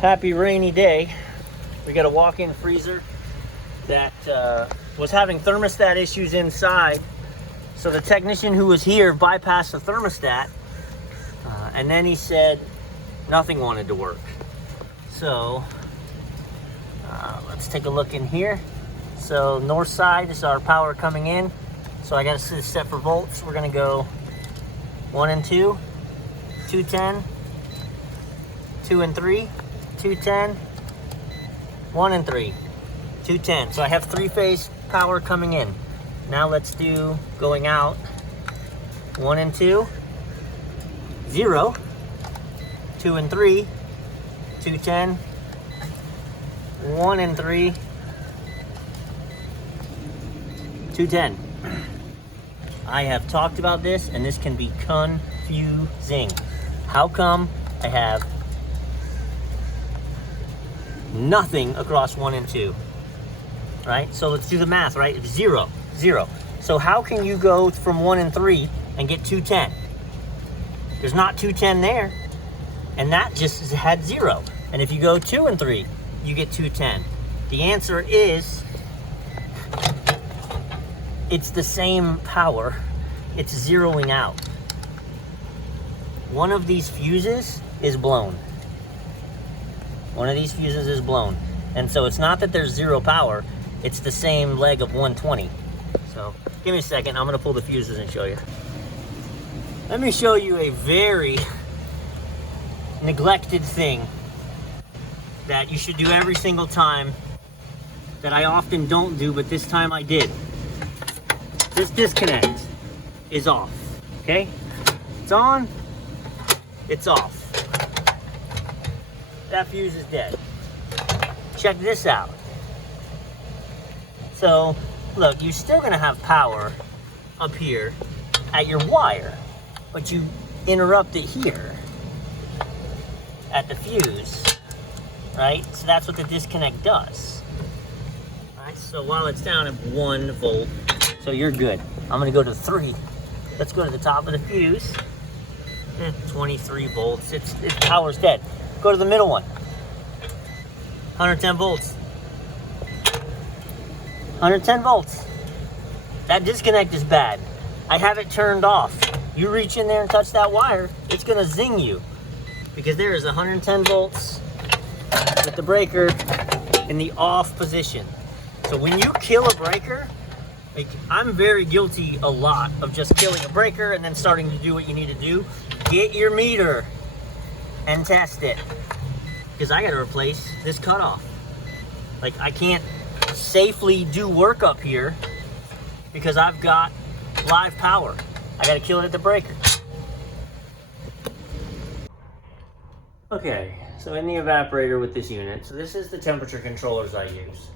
happy rainy day. We got a walk-in freezer that was having thermostat issues inside. So the technician who was here bypassed the thermostat, and then he said nothing wanted to work. So let's take a look in here. So north side is our power coming in. So I got to set for volts. We're gonna go 1 and 2, 210, 2 and 3, 210, 1 and 3, 210. So I have 3-phase power coming in. Now let's do going out 1 and 2, 0, 2 and 3, 210, 1 and 3, 210. I have talked about this, and this can be confusing. How come I have nothing across 1 and 2? Right? So let's do the math, right? It's 0, 0. So how can you go from 1 and 3 and get 210? There's not 210 there, and that just had 0. And if you go 2 and 3, you get 210. The answer is it's the same power. It's zeroing out. One of these fuses is blown. One of these fuses is blown. And so it's not that there's 0 power, it's the same leg of 120. So give me a second, I'm gonna pull the fuses and show you. Let me show you a very neglected thing that you should do every single time, that I often don't do, but this time I did. This disconnect is off, okay? It's on, it's off. That fuse is dead. Check this out. So, look, you're still gonna have power up here at your wire, but you interrupt it here at the fuse, right? So that's what the disconnect does. All right, so while it's down at 1 volt, so you're good. I'm gonna go to 3. Let's go to the top of the fuse. 23 volts, its power's dead. Go to the middle one. 110 volts. 110 volts. That disconnect is bad. I have it turned off. You reach in there and touch that wire, it's gonna zing you, because there is 110 volts with the breaker in the off position. So when you kill a breaker, like, I'm very guilty a lot of just killing a breaker and then starting to do what you need to do. Get your meter and test it, because I got to replace this cutoff. Like, I can't safely do work up here because I've got live power. I got to kill it at the breaker. Okay, so in the evaporator with this unit, so this is the temperature controllers I use.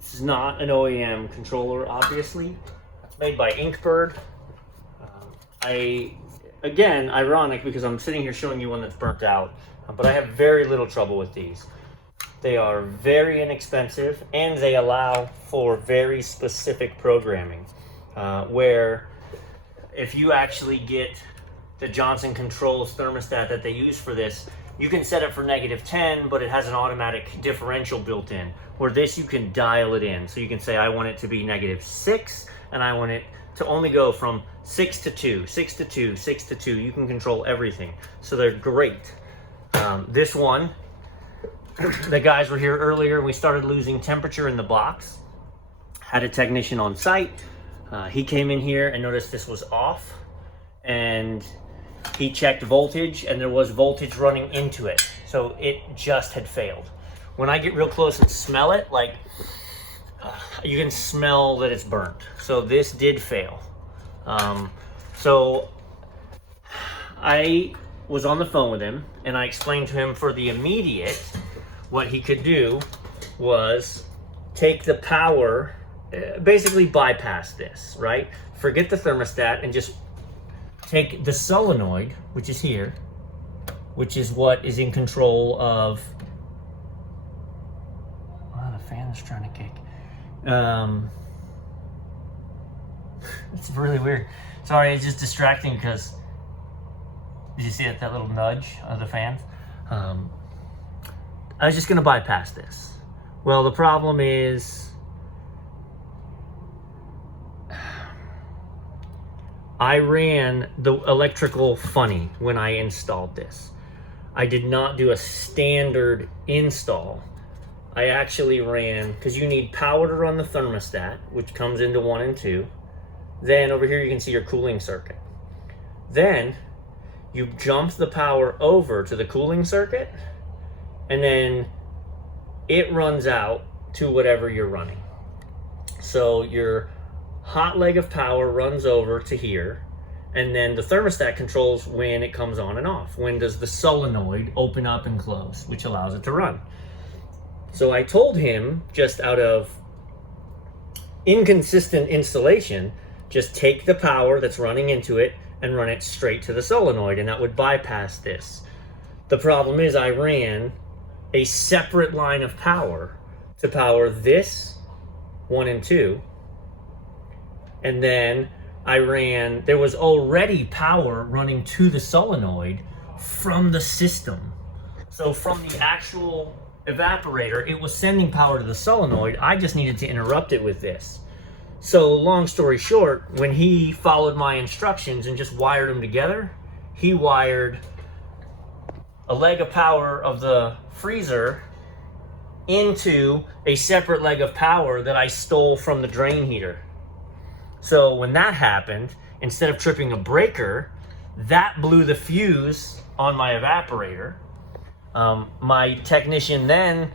This is not an OEM controller, obviously. It's made by Inkbird. Again, ironic, because I'm sitting here showing you one that's burnt out, but I have very little trouble with these. They are very inexpensive, and they allow for very specific programming, where if you actually get the Johnson Controls thermostat that they use for this, you can set it for -10, but it has an automatic differential built in. Where this, you can dial it in. So you can say, I want it to be -6, and I want it to only go from 6 to 2, 6 to 2, 6 to 2. You can control everything. So they're great. This one, the guys were here earlier, and we started losing temperature in the box. Had a technician on site. He came in here and noticed this was off, and he checked voltage, and there was voltage running into it. So it just had failed. When I get real close and smell it, like, you can smell that it's burnt. So this did fail. So I was on the phone with him, and I explained to him for the immediate, what he could do was take the power, basically bypass this, right? Forget the thermostat and just take the solenoid, which is here, which is what is in control of, oh, the fan's trying to kick. It's really weird. Sorry, it's just distracting because Did you see it, that little nudge of the fans? I was just gonna bypass this. Well, the problem is I ran the electrical funny when I installed this. I did not do a standard install. I actually ran, because you need power to run the thermostat, which comes into 1 and 2. Then over here you can see your cooling circuit. Then you jump the power over to the cooling circuit, and then it runs out to whatever you're running. So your hot leg of power runs over to here, and then the thermostat controls when it comes on and off. When does the solenoid open up and close, which allows it to run. So I told him, just out of inconsistent installation, just take the power that's running into it and run it straight to the solenoid, and that would bypass this. The problem is I ran a separate line of power to power this 1 and 2, and then there was already power running to the solenoid from the system. So from the actual evaporator, it was sending power to the solenoid. I just needed to interrupt it with this. So long story short, when he followed my instructions and just wired them together, he wired a leg of power of the freezer into a separate leg of power that I stole from the drain heater. So when that happened, instead of tripping a breaker, that blew the fuse on my evaporator. My technician then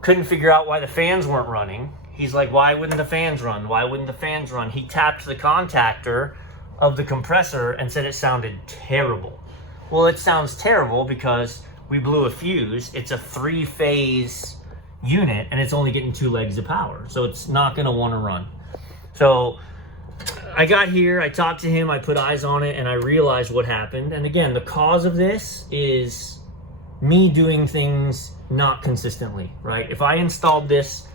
couldn't figure out why the fans weren't running. He's like, why wouldn't the fans run? Why wouldn't the fans run? He tapped the contactor of the compressor and said it sounded terrible. Well, it sounds terrible because we blew a fuse. It's a 3-phase unit and it's only getting 2 legs of power. So it's not gonna wanna run. So I got here, I talked to him, I put eyes on it, and I realized what happened. And again, the cause of this is me doing things not consistently, right? If I installed this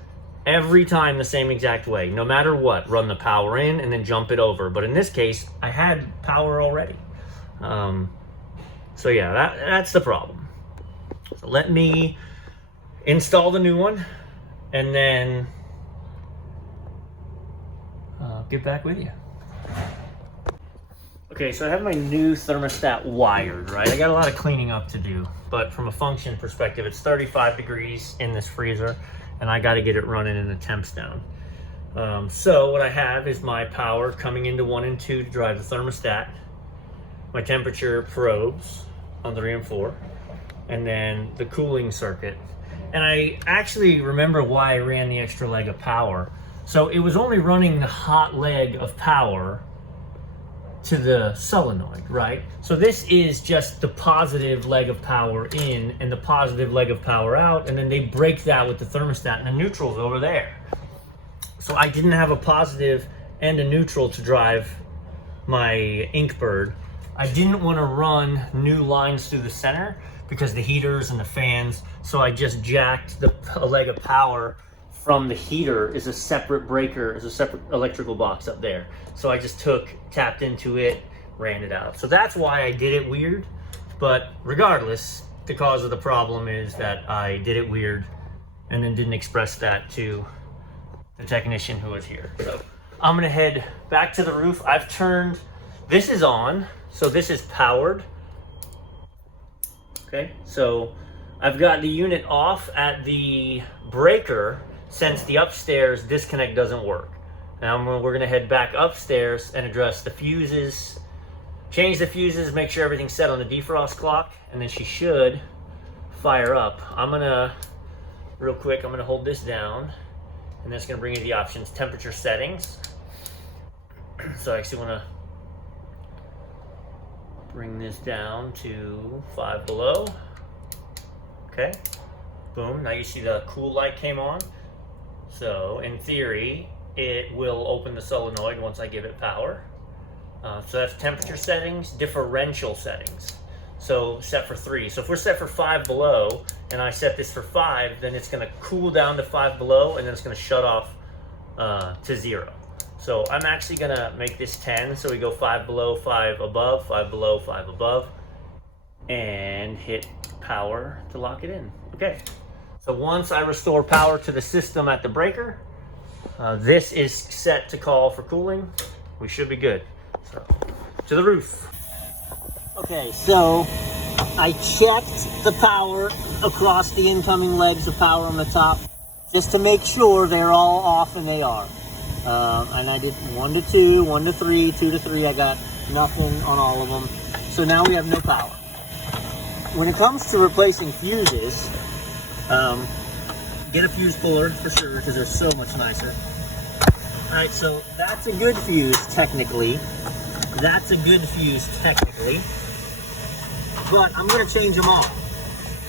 every time the same exact way, no matter what, run the power in and then jump it over. But in this case, I had power already. So yeah, that's the problem. So let me install the new one and then get back with you. Okay, so I have my new thermostat wired, right? I got a lot of cleaning up to do, but from a function perspective, it's 35 degrees in this freezer, and I got to get it running and the temps down. So what I have is my power coming into 1 and 2 to drive the thermostat, my temperature probes on 3 and 4, and then the cooling circuit. And I actually remember why I ran the extra leg of power. So it was only running the hot leg of power to the solenoid, right? So this is just the positive leg of power in and the positive leg of power out, and then they break that with the thermostat, and the neutral's over there. So I didn't have a positive and a neutral to drive my Inkbird. I didn't want to run new lines through the center because the heaters and the fans, so I just jacked a leg of power from the heater is a separate breaker, is a separate electrical box up there. So I just tapped into it, ran it out. So that's why I did it weird. But regardless, the cause of the problem is that I did it weird and then didn't express that to the technician who was here. So I'm gonna head back to the roof. I've turned, this is on, so this is powered. Okay, so I've got the unit off at the breaker since the upstairs disconnect doesn't work. Now we're gonna head back upstairs and address the fuses, change the fuses, make sure everything's set on the defrost clock, and then she should fire up. Real quick, I'm gonna hold this down, and that's gonna bring you the options, temperature settings. So I actually wanna bring this down to 5 below. Okay, boom, now you see the cool light came on. So in theory, it will open the solenoid once I give it power. So that's temperature settings, differential settings. So set for 3. So if we're set for 5 below and I set this for 5, then it's gonna cool down to 5 below and then it's gonna shut off to 0. So I'm actually gonna make this 10. So we go 5 below, 5 above, 5 below, 5 above. and hit power to lock it in. Okay, so once I restore power to the system at the breaker, this is set to call for cooling. We should be good. So, to the roof. Okay, so I checked the power across the incoming legs of power on the top just to make sure they're all off, and they are. And I did 1 to 2, 1 to 3, 2 to 3. I got nothing on all of them. So now we have no power. When it comes to replacing fuses, get a fuse puller for sure, because they're so much nicer. Alright, so that's a good fuse technically. That's a good fuse technically. But I'm going to change them all.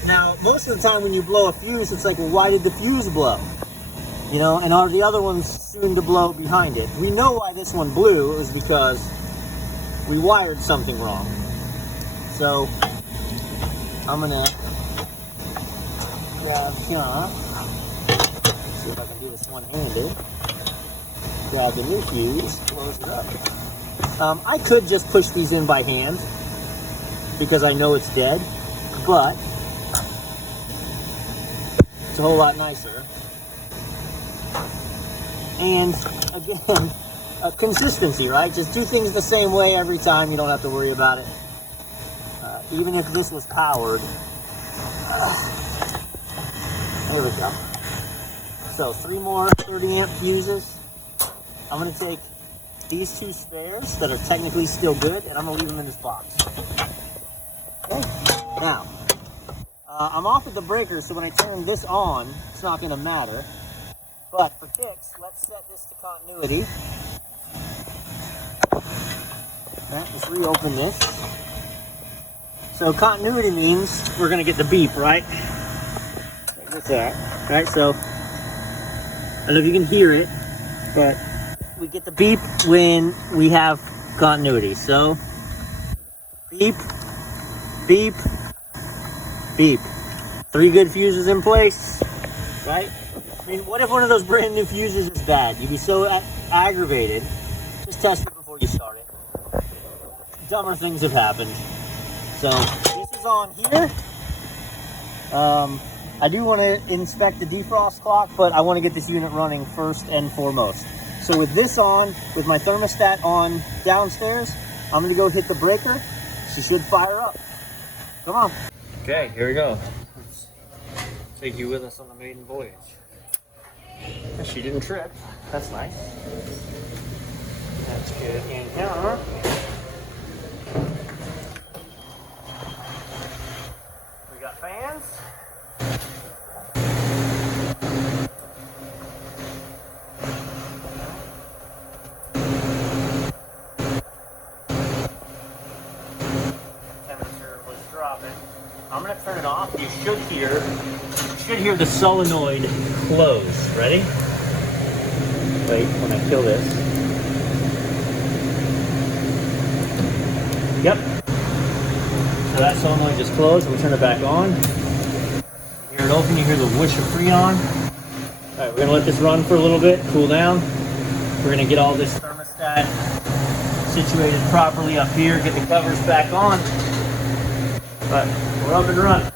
Now, most of the time when you blow a fuse, it's like, well, why did the fuse blow? You know, and are the other ones soon to blow behind it? We know why this one blew. It was because we wired something wrong. So, I'm going to grab Sean. See if I can do this one-handed. Grab the new fuse, close it up. I could just push these in by hand because I know it's dead, but it's a whole lot nicer. And again, consistency, right? Just do things the same way every time. You don't have to worry about it. Even if this was powered. There we go. So 3 more 30 amp fuses. I'm going to take these 2 spares that are technically still good, and I'm going to leave them in this box. Okay. Now, I'm off at the breaker, so when I turn this on, it's not going to matter. But for kicks, let's set this to continuity. Okay, let's reopen this. So continuity means we're going to get the beep, right? Like this out. Right, so I don't know if you can hear it, but we get the beep when we have continuity. So beep, beep, beep. 3 good fuses in place, right? I mean, what if one of those brand new fuses is bad? You'd be so aggravated. Just test it before you start it. Dumber things have happened. So this is on here. I do want to inspect the defrost clock, but I want to get this unit running first and foremost. So with this on, with my thermostat on downstairs, I'm going to go hit the breaker. She should fire up. Come on. Okay, here we go. Let's take you with us on the maiden voyage. She didn't trip. That's nice. That's good. Inhale. We got fans. Temperature was dropping. I'm gonna turn it off. You should hear the solenoid close. Ready? Wait, when I kill this. Yep. So that solenoid just closed. We'll turn it back on. You hear it open, you hear the whoosh of Freon. Alright, we're gonna let this run for a little bit, cool down. We're gonna get all this thermostat situated properly up here, get the covers back on. But we're up and running.